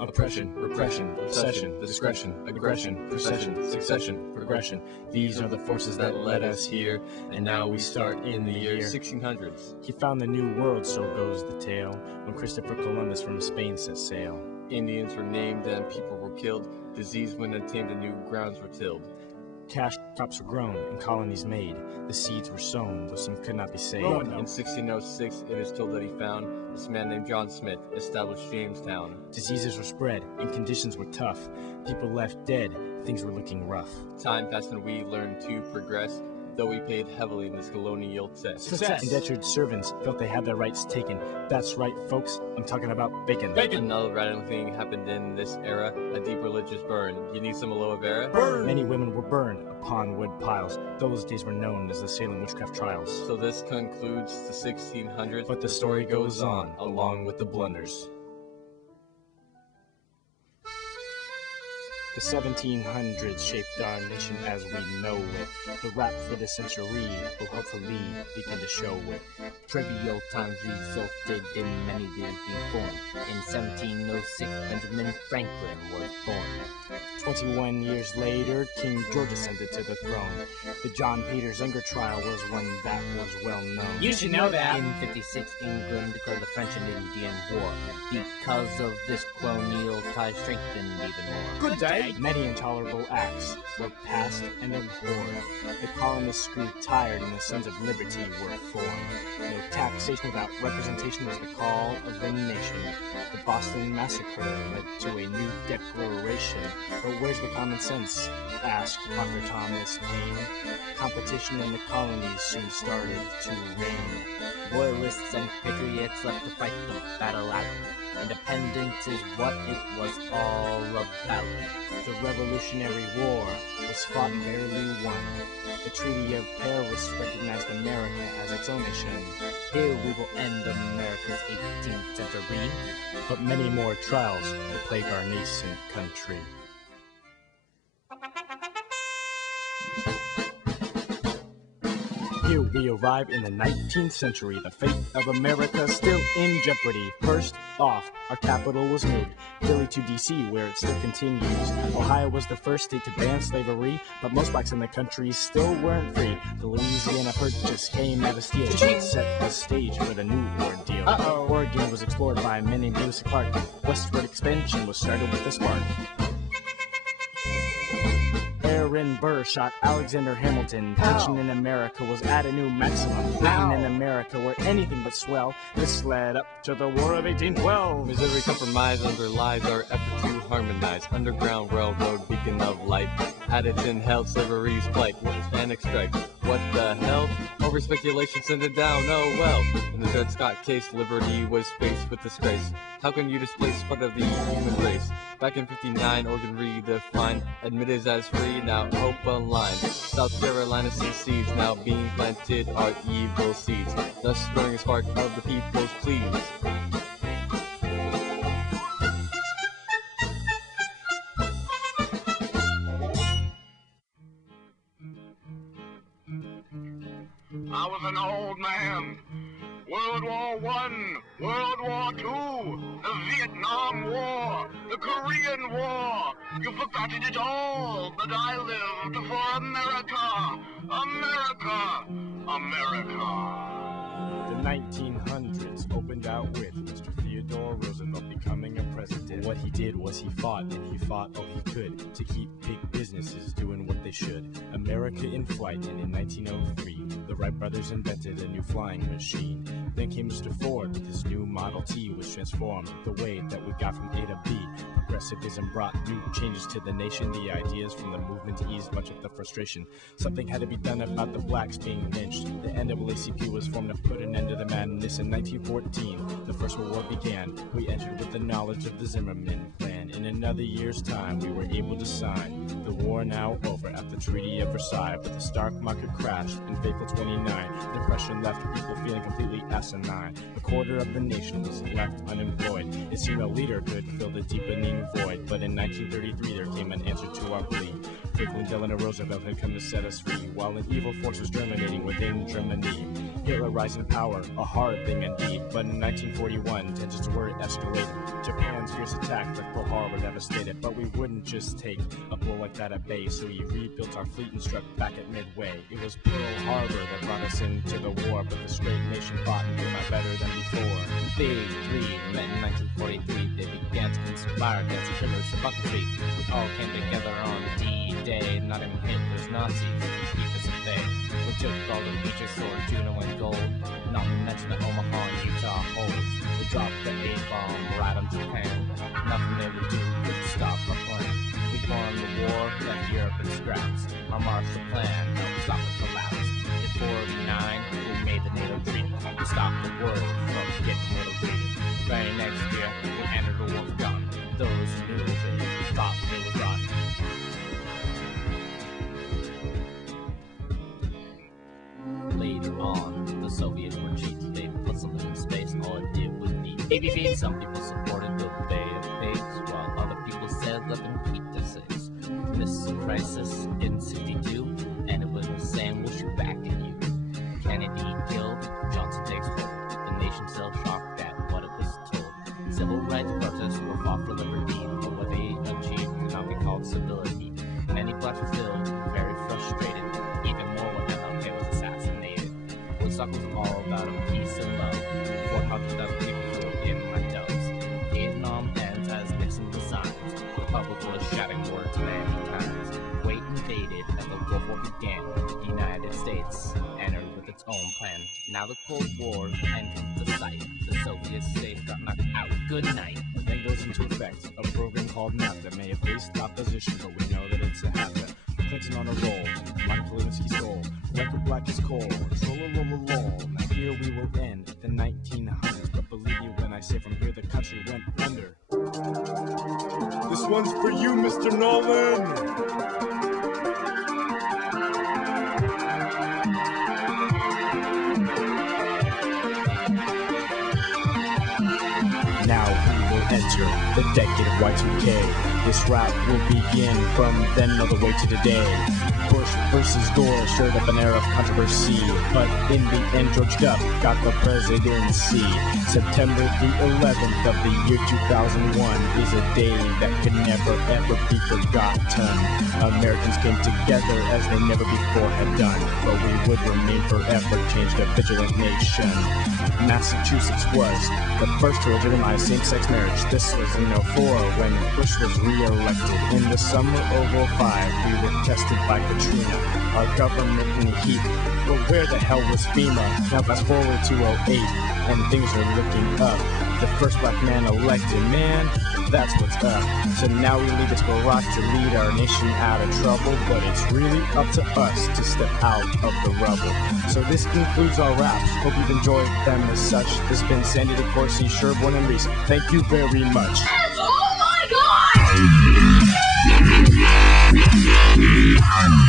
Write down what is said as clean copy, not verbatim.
oppression, repression, obsession, discretion, aggression, procession, succession, progression. These are the forces that led us here, and now we start in the year 1600s. He found the new world, so goes the tale, when Christopher Columbus from Spain set sail. Indians were named and people were killed. Disease when untamed and new grounds were tilled. Cash crops were grown and colonies made. The seeds were sown, though some could not be saved. In 1606, it is told that he found this man named John Smith established Jamestown. Diseases were spread and conditions were tough. People left dead, things were looking rough. Time passed and we learned to progress, though we paid heavily in this colonial success. Indentured servants felt they had their rights taken. That's right, folks, I'm talking about bacon. Another radical thing happened in this era, a deep religious burn. You need some aloe vera? Burn! Many women were burned upon wood piles. Those days were known as the Salem witchcraft trials. So this concludes the 1600s, but the story goes on, along with the blunders. The 1700s shaped our nation as we know it. The rap for this century will hopefully begin to show it. Trivial times resulted in many years being formed. In 1706, Benjamin Franklin was born. 21 years later, King George ascended to the throne. The John Peters Unger trial was one that was well known. You should know that. In 56, England declared the French and Indian War. Because of this, colonial ties strengthened even more. Good day. Many intolerable acts were passed and abhorred. The colonists grew tired and the Sons of Liberty were formed. No taxation without representation was the call of the nation. The Boston Massacre led to a new declaration. But where's the common sense? Asked Arthur Thomas Paine. Competition in the colonies soon started to reign. Loyalists and patriots left to fight the battle out. Independence is what it was all about. The Revolutionary War was fought and barely won. The Treaty of Paris recognized America as its own nation. Here we will end America's 18th century. But many more trials will plague our nascent country. Here we arrive in the 19th century, the fate of America still in jeopardy. First off, our capital was moved, Philly to D.C., where it still continues. Ohio was the first state to ban slavery, but most blacks in the country still weren't free. The Louisiana Purchase came out of steel, set the stage for the new ordeal. Oregon was explored by men named Lewis and Clark. Westward expansion was started with a spark. Aaron Burr shot Alexander Hamilton. Tension in America was at a new maximum. Living in America were anything but swell. This led up to the War of 1812. Missouri Compromise underlies our effort to harmonize. Underground Railroad, beacon of light. Addison held slavery's plight. Panic strike. What the hell? Over speculation, send it down. Oh well. In the Dred Scott case, liberty was faced with disgrace. How can you displace part of the human race? Back in 59, Oregon redefined, admitted as free, now open line. South Carolina seeds now being planted are evil seeds, thus stirring a spark of the people's pleas. I was an old man. World War I, World War II, the Vietnam War, the Korean War. You've forgotten it all, but I lived for America, America, America. The 1900s opened out with Mr. Theodore Roosevelt becoming a president. What he did was he fought, and he fought all he could to keep big businesses doing what they should. America in flight, and in 1903, the Wright brothers invented a new flying machine. Then came Mr. Ford with his new Model T, which transformed the way that we got from A to B. Progressivism brought new changes to the nation. The ideas from the movement eased much of the frustration. Something had to be done about the blacks being lynched. The NAACP was formed to put an end to the madness. In 1914, the First World War began. We entered with the knowledge of the Zimmerman Plan. And in another year's time, we were able to sign the war now over at the Treaty of Versailles. But the stock market crashed in fateful 29. Depression left people feeling completely asinine. A quarter of the nation was left unemployed. It seemed a leader could fill the deepening void. But in 1933, there came an answer to our plea. Franklin Delano Roosevelt had come to set us free, while an evil force was germinating within Germany. Hitler rising to power, a hard thing indeed. But in 1941, tensions were escalating. Japan's fierce attack like Pearl Harbor devastated. But we wouldn't just take a blow like that at bay, so we rebuilt our fleet and struck back at Midway. It was Pearl Harbor that brought us into the war, but this great nation fought and came out better than before. Big Three met in 1943. They began to conspire against Hitler's bucketry. We all came together on D-Day, not even Hitler's Nazis to keep us at bay. We took all the beaches, sword, Juno, and gold, not to mention that Omaha and Utah holds. We dropped the A-bomb right on Japan. Nothing they would do could stop our plan. We won the war, left Europe in scraps. Our Marshall Plan helped stop the collapse. In 49, we made the NATO treaty. We stopped the world from getting little greedy. Very next year, we entered a war with gun. Those who knew they thought they would run. Later on, the Soviets were cheap. They put something in space, all it did was need ABB. Some people supported the Bay of Pigs, while other people said let them keep the six. Missile crisis in 62, and it was the same, we'll shoot back at you. Kennedy killed, Johnson takes hold. The nation still shocked at what it was told. Civil rights protests were fought for liberty, but what they achieved cannot be called civility. Many blacks were still very frustrated, even more when MLK was assassinated. Woodstock was all about peace and love. 400,000 people were in like doves. Vietnam ends as Nixon resigns. The public was shouting words many times. Kuwait invaded as the Gulf War began. The United States entered with its own plan. Now the Cold War enters the sight. The Soviet states got knocked out. Good night. Then goes into effect a program called NAFTA. May have faced opposition, but we know that it's a habit. Clinton on a roll, mindful Lewinsky stole. Record black as coal, troll-a-roll-a-roll. Now here we will end the 1900s, but believe me when I say from here the country went under. This one's for you, Mr. Nolan! Now we will enter the decade of Y2K. This rap will begin from then all the way to today. Bush versus Gore stirred up an era of controversy, but in the end George W. got the presidency. September the 11th of the year 2001 is a day that can never ever be forgotten. Americans came together as they never before had done, but we would remain forever changed a vigilant nation. Massachusetts was the first to legitimize same-sex marriage. This was in 04 when Bush was re-elected. In the summer of 05, we were tested by Katrina, our government in heat. But where the hell was FEMA? Now fast forward to 08, and things are looking up. The first black man elected, man, that's what's up. So now we leave it to Barack to lead our nation out of trouble, but it's really up to us to step out of the rubble. So this concludes our raps. Hope you've enjoyed them as such. This has been Sandy DeCourcy, Sherborne, and Reese. Thank you very much. Oh my God!